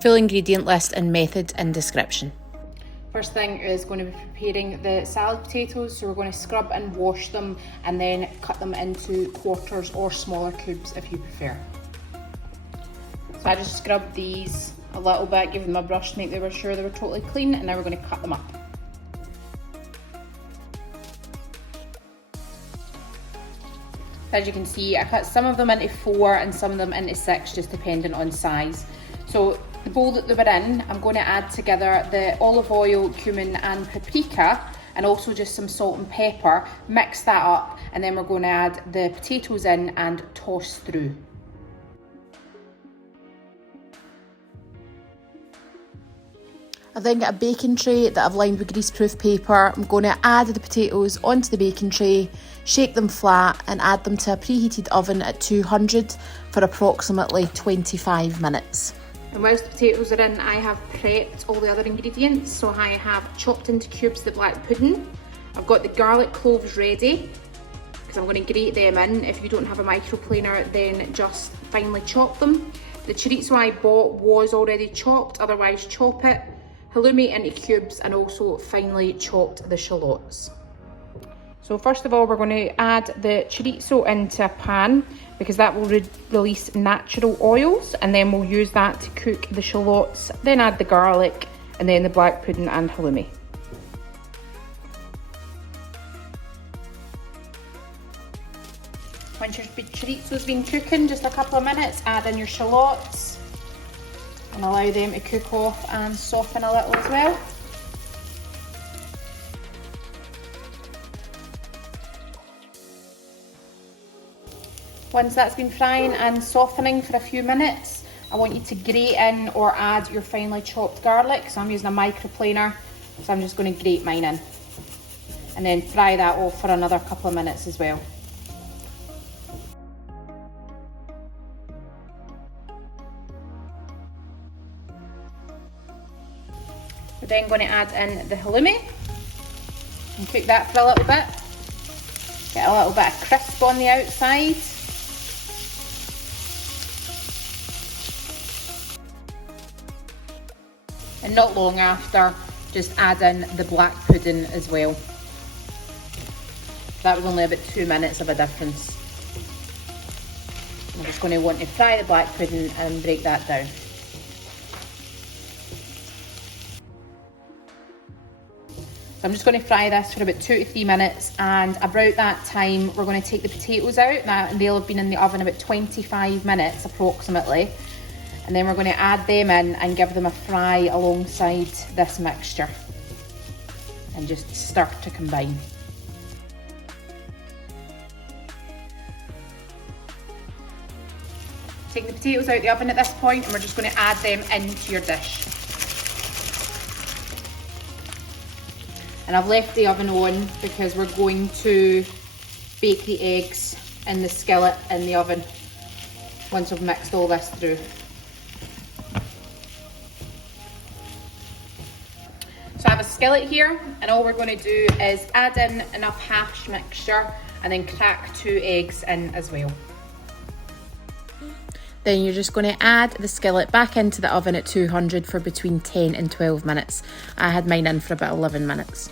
Full ingredient list and method in description. First thing is going to be preparing the salad potatoes. So we're going to scrub and wash them and then cut them into quarters or smaller cubes if you prefer. So I just scrubbed these a little bit, give them a brush to make sure they were totally clean, and now we're going to cut them up. As you can see, I cut some of them into 4 and some of them into 6, just depending on size. So the bowl that they were in, I'm going to add together the olive oil, cumin and paprika, and also just some salt and pepper. Mix that up, and then we're going to add the potatoes in and toss through. I've then got a baking tray that I've lined with greaseproof paper. I'm going to add the potatoes onto the baking tray, shake them flat and add them to a preheated oven at 200 for approximately 25 minutes. And whilst the potatoes are in, I have prepped all the other ingredients. So I have chopped into cubes the black pudding. I've got the garlic cloves ready, because I'm going to grate them in. If you don't have a microplaner, then just finely chop them. The chorizo I bought was already chopped, otherwise chop it. Halloumi into cubes, and also finely chopped the shallots. So first of all, we're going to add the chorizo into a pan, because that will release natural oils, and then we'll use that to cook the shallots, then add the garlic, and then the black pudding and halloumi. Once your chorizo's been cooking just a couple of minutes, add in your shallots and allow them to cook off and soften a little as well. Once that's been frying and softening for a few minutes, I want you to grate in or add your finely chopped garlic. So I'm using a microplaner, so I'm just going to grate mine in. And then fry that off for another couple of minutes as well. We're then going to add in the halloumi and cook that for a little bit. Get a little bit of crisp on the outside. And not long after, just add in the black pudding as well. That was only about 2 minutes of a difference. I'm just going to want to fry the black pudding and break that down. So I'm just going to fry this for about 2 to 3 minutes, and about that time we're going to take the potatoes out, and they'll have been in the oven about 25 minutes approximately. And then we're going to add them in and give them a fry alongside this mixture and just stir to combine. Take the potatoes out the oven at this point, and we're just going to add them into your dish. And I've left the oven on because we're going to bake the eggs in the skillet in the oven once we've mixed all this through. So I have a skillet here, and all we're going to do is add in enough hash mixture and then crack 2 eggs in as well. Then you're just going to add the skillet back into the oven at 200 for between 10 and 12 minutes. I had mine in for about 11 minutes.